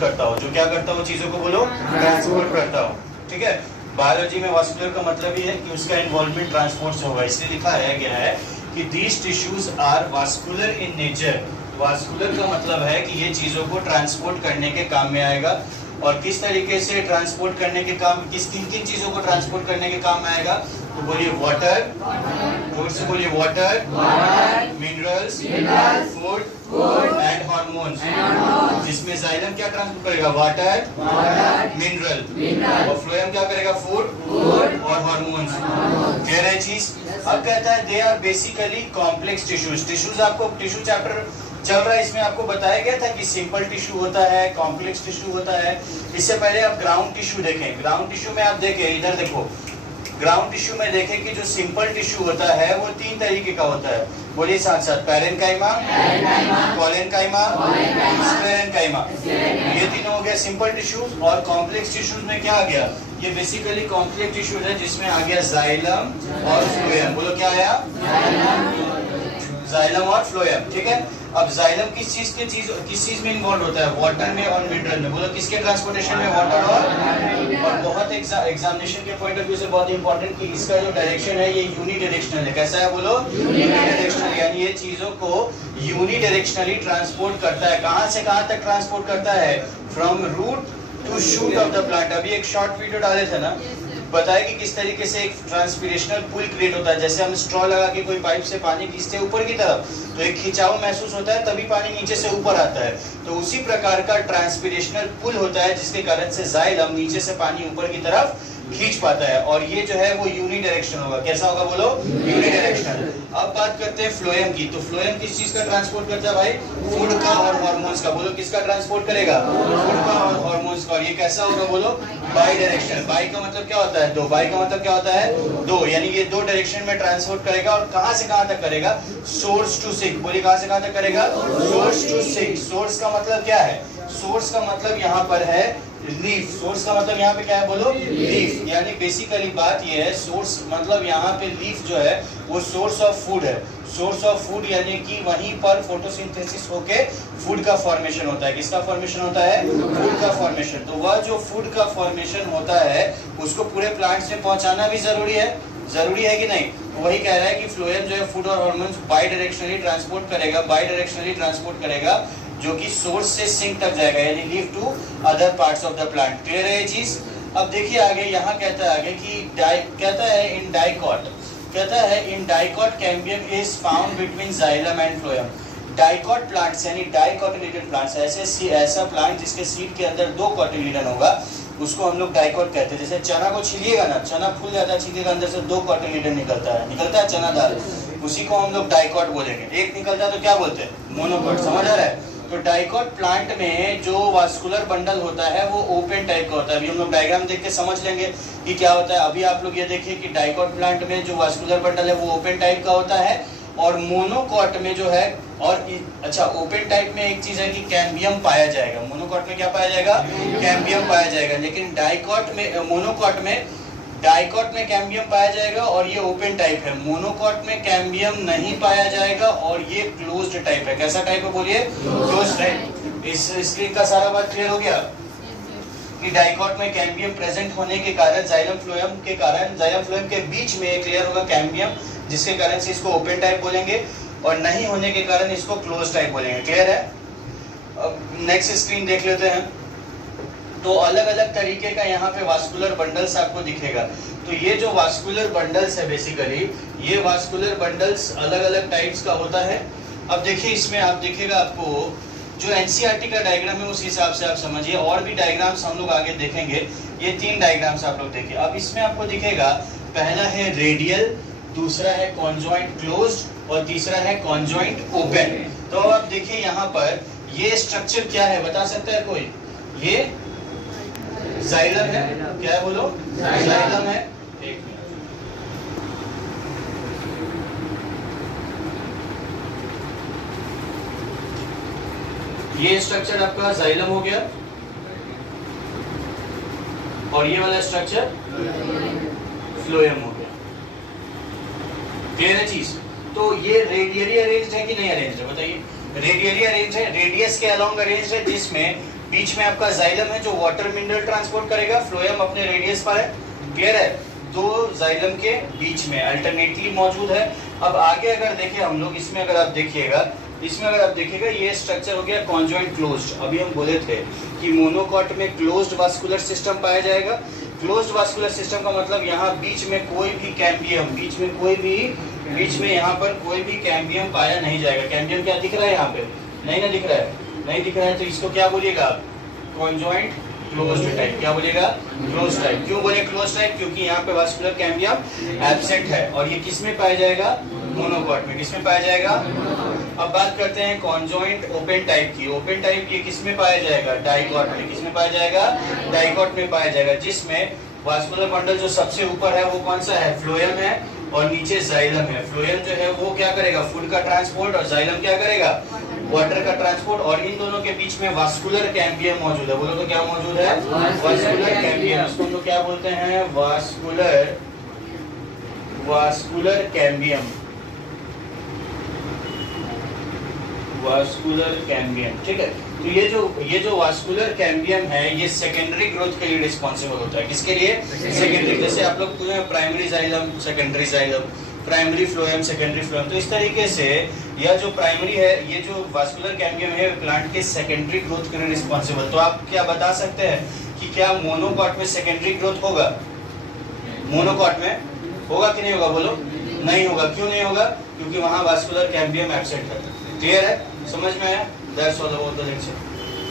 करता हो, जो क्या करता हो, चीजों को बोलो ट्रांसपोर्ट करता हो, ठीक है। बायोलॉजी में वास्कुलर का मतलब ही है कि उसका इन्वॉल्वमेंट ट्रांसपोर्ट से होगा, इसलिए लिखा है गया है कि these tissues are vascular in nature. Vascular का मतलब है कि ये चीजों को ट्रांसपोर्ट करने के काम में आएगा। और किस तरीके से ट्रांसपोर्ट करने के काम, किन किन चीजों को ट्रांसपोर्ट करने के काम में आएगा, तो बोलिए वाटर, जोर से बोलिए water, minerals, food and hormones. जिसमें जाइलम क्या ट्रांसपोर्ट करेगा, वाटर, मिनरल, और फ्लोएम क्या करेगा, फूड और हार्मोन्स। कह रहे चीज। अब कहता है they are basically complex tissues. Tissues आपको टिश्यू चैप्टर चल रहा है, इसमें आपको बताया गया था कि सिंपल टिश्यू होता है, कॉम्प्लेक्स टिश्यू होता है। इससे पहले आप ग्राउंड टिश्यू देखें। ग्राउंड टिश्यू में आप देखें, इधर देखो, ग्राउंड टिश्यू में देखें कि जो सिंपल टिश्यू होता है वो 3 तरीके का होता है। बोलिए साथ साथ, पैरेन्काइमा, कोलेन्काइमा, स्क्लेरेन्काइमा। ये तीनों हो गया सिंपल टिश्यूज। और कॉम्प्लेक्स टिश्यूज में क्या आ गया, ये बेसिकली कॉम्प्लेक्स टिश्यू है जिसमें आ गया जाइलम और फ्लोएम। बोलो क्या आया, जाइलम और फ्लोएम, ठीक है। अब जाइलम किस चीज में इन्वॉल्व होता है, वाटर में और मिनरल में। बोलो किसके ट्रांसपोर्टेशन में, वाटर और बहुत एग्जामिनेशन के पॉइंट ऑफ व्यू से बहुत इंपॉर्टेंट कि इसका जो डायरेक्शन है ये यूनिडायरेक्शनल है। कैसा है, बोलो यूनिडायरेक्शनल, यानी ये चीजों को यूनिडायरेक्शनली ट्रांसपोर्ट करता है। कहां से कहां तक ट्रांसपोर्ट करता है, from root to shoot of the plant. अभी एक शॉर्ट वीडियो डाले थे ना, बताया कि किस तरीके से एक ट्रांसपिरेशनल पुल क्रिएट होता है। जैसे हम स्ट्रॉ लगा के कोई पाइप से पानी खींचते हैं ऊपर की तरफ, तो एक खिंचाव महसूस होता है, तभी पानी नीचे से ऊपर आता है। तो उसी प्रकार का ट्रांसपिरेशनल पुल होता है जिसके कारण से जाइलम नीचे से पानी ऊपर की तरफ खींच पाता है। और ये जो है वो यूनिडायरेक्शनल होगा। कैसा होगा, बोलो यूनिडायरेक्शनल। अब बात करते हैं फ्लोएम की। तो फ्लोएम किस चीज का ट्रांसपोर्ट करता है भाई, फूड का और हार्मोन्स का। बोलो किसका ट्रांसपोर्ट करेगा, फूड का और हार्मोन्स का। और ये कैसा होगा, बोलो बाई डायरेक्शनल। बाई का मतलब क्या होता है, दो। बाई का मतलब क्या होता है, दो, यानी ये 2 डायरेक्शन में ट्रांसपोर्ट करेगा। और कहां से कहां तक करेगा, सोर्स टू सिंक। बोलिए कहां से कहां तक करेगा, सोर्स टू सिंक। सोर्स का मतलब क्या है, सोर्स का मतलब यहाँ पर है लीफ। सोर्स का मतलब यहाँ पे क्या है, बोलो लीफ। यानी बेसिकली बात ये है, सोर्स मतलब यहाँ पे लीफ जो है वो सोर्स ऑफ फूड है। सोर्स ऑफ फूड यानी कि वहीं पर फोटोसिंथेसिस होके फूड का फॉर्मेशन होता है। किसका फॉर्मेशन होता है, फूड का फॉर्मेशन। तो वह जो फूड का फॉर्मेशन होता है उसको पूरे प्लांट्स में पहुंचाना भी जरूरी है। जरूरी है कि नहीं, तो वही कह रहा है कि फ्लोएम जो है फूड और हार्मोन्स बाई डायरेक्शनली ट्रांसपोर्ट करेगा। बाई डायरेक्शनली ट्रांसपोर्ट करेगा जो कि सोर्स से सिंक तक जाएगा, यानी leave to other parts of the plant. Clear है ये चीज। अब देखिए आगे, यहाँ कहता है आगे कि कहता है इन डाइकॉट, कहता है in dicot cambium is found between xylem and phloem. Dicot plants यानी डाइकोटिलेडन प्लांट्स, ऐसा प्लांट जिसके सीड के अंदर 2 कोटिलेडन होगा उसको हम लोग डाइकॉट कहते हैं। जैसे चना को छिलिएगा ना, चना फूल जाता है, छिलिएगा अंदर से 2 कोटिलेडन निकलता है चना दाल, उसी को हम लोग डाइकॉट बोलेंगे। एक निकलता है तो क्या बोलते हैं, मोनोकॉट। समझ आ रहा है। तो डाइकॉट प्लांट में जो वास्कुलर बंडल होता है वो ओपन टाइप का होता है। अभी हम लोग डायग्राम देख के समझ लेंगे कि क्या होता है। अभी आप लोग ये देखिए कि डाइकॉट प्लांट में जो वास्कुलर बंडल है वो ओपन टाइप का होता है। और मोनोकॉट में जो है, और अच्छा ओपन टाइप में एक चीज है कि कैम्बियम पाया जाएगा। मोनोकॉट में क्या पाया जाएगा, कैम्बियम पाया जाएगा। लेकिन डाइकॉट में, मोनोकॉट में, डाइकॉट में कैम्बियम पाया जाएगा और ये ओपन टाइप है। मोनोकॉट में कैम्बियम नहीं पाया जाएगा और ये क्लोज्ड टाइप है। कैसा टाइप है, बोलिए क्लोज्ड टाइप। इस स्क्रीन का सारा बात क्लियर हो गया कि डाइकॉट में कैम्बियम प्रेजेंट होने के कारण, जाइलम फ्लोएम के कारण, जाइलम फ्लोएम के बीच में क्लियर होगा कैम्बियम, जिसके कारण से इसको ओपन टाइप बोलेंगे, और नहीं होने के कारण इसको क्लोज टाइप बोलेंगे। क्लियर है। अब नेक्स्ट स्क्रीन देख लेते हैं। तो अलग अलग तरीके का यहाँ पे वास्कुलर बंडल्स आपको दिखेगा। तो ये जो वास्कुलर बंडल्स है बेसिकली, ये वास्कुलर बंडल्स अलग अलग टाइप्स का होता है। अब देखिए इसमें आप दिखेगा, आपको जो एनसीईआरटी का डायग्राम है उस हिसाब से आप समझिए। और भी डायग्राम्स हम लोग आगे देखेंगे। ये 3 डायग्राम्स आप लोग देखिए। अब इसमें आपको दिखेगा, पहला है रेडियल, दूसरा है कॉन्जॉइंट क्लोज्ड और तीसरा है कॉन्जॉइंट ओपन। तो अब देखिए यहाँ पर ये स्ट्रक्चर क्या है, बता सकता है कोई। ये जाइलम है, क्या है बोलो, जाइलम है। एक मिनट, ये स्ट्रक्चर आपका जाइलम हो गया और ये वाला स्ट्रक्चर फ्लोएम हो गया। क्लियर है चीज। तो ये रेडियली अरेंज्ड है कि नहीं अरेंज्ड है, बताइए। रेडियली अरेंज्ड है, रेडियस के अलोंग अरेंज्ड है, जिसमें बीच में आपका जाइलम है जो वाटर मिनरल ट्रांसपोर्ट करेगा, फ्लोएम अपने रेडियस पर है, क्लियर है, दो जाइलम के बीच में अल्टरनेटली मौजूद है। अब आगे अगर देखें हम लोग, इसमें अगर आप देखिएगा ये स्ट्रक्चर हो गया कॉन्जॉइंट क्लोज्ड। अभी हम बोले थे कि मोनोकॉट में क्लोज्ड वास्कुलर सिस्टम पाया जाएगा। क्लोज्ड वास्कुलर सिस्टम का मतलब यहाँ बीच में कोई भी कैम्बियम, बीच में यहाँ पर कोई भी कैम्बियम पाया नहीं जाएगा। कैम्बियम क्या दिख रहा है यहाँ पे? नहीं ना दिख रहा है, नहीं दिख रहा है, तो इसको क्या बोलिएगा आप? Conjoint closed type. क्या बोलिएगा? Closed type. क्यों बोले क्लोज्ड टाइप? क्योंकि यहाँ पे वास्कुलर कैम्बियम एब्सेंट है। और ये किस में पाया जाएगा? मोनोकॉट में। किस में पाया जाएगा? अब बात करते हैं कॉन्जॉइंट ओपन टाइप की। ओपन टाइप ये किस में पाया जाएगा? डाइकॉट में। किस में पाया जाएगा? डाइकॉट में पाया जाएगा, जिसमें वास्कुलर बंडल जो सबसे ऊपर है वो कौन सा है? फ्लोएम है, और नीचे जाइलम है। फ्लोएम जो है वो क्या करेगा? फूड का ट्रांसपोर्ट, और जाइलम क्या करेगा? वाटर का ट्रांसपोर्ट। और इन दोनों के बीच में वास्कुलर कैम्बियम मौजूद है। बोलो तो क्या मौजूद है? Vascular cambium. इसको हम लोग क्या बोलते हैं? Vascular cambium. वास्कुलर कैम्बियम, ठीक है। तो ये जो वास्कुलर कैम्बियम है ये सेकेंडरी ग्रोथ के लिए रिस्पॉन्सिबल होता है। किसके लिए? सेकेंडरी। जैसे आप लोग primary xylem, secondary xylem, primary phloem, secondary phloem. तो इस तरीके से यह जो प्राइमरी है, ये जो वास्कुलर कैम्बियम है प्लांट के सेकेंडरी ग्रोथ के लिए रिस्पॉन्सिबल। तो आप क्या बता सकते हैं कि क्या मोनोकॉट में सेकेंडरी ग्रोथ होगा? मोनोकॉट में होगा कि नहीं होगा? बोलो। नहीं होगा। क्यों नहीं होगा? क्योंकि वहां वास्कुलर कैम्बियम एब्सेंट है। क्लियर है? समझ में आया? That's all about the lecture.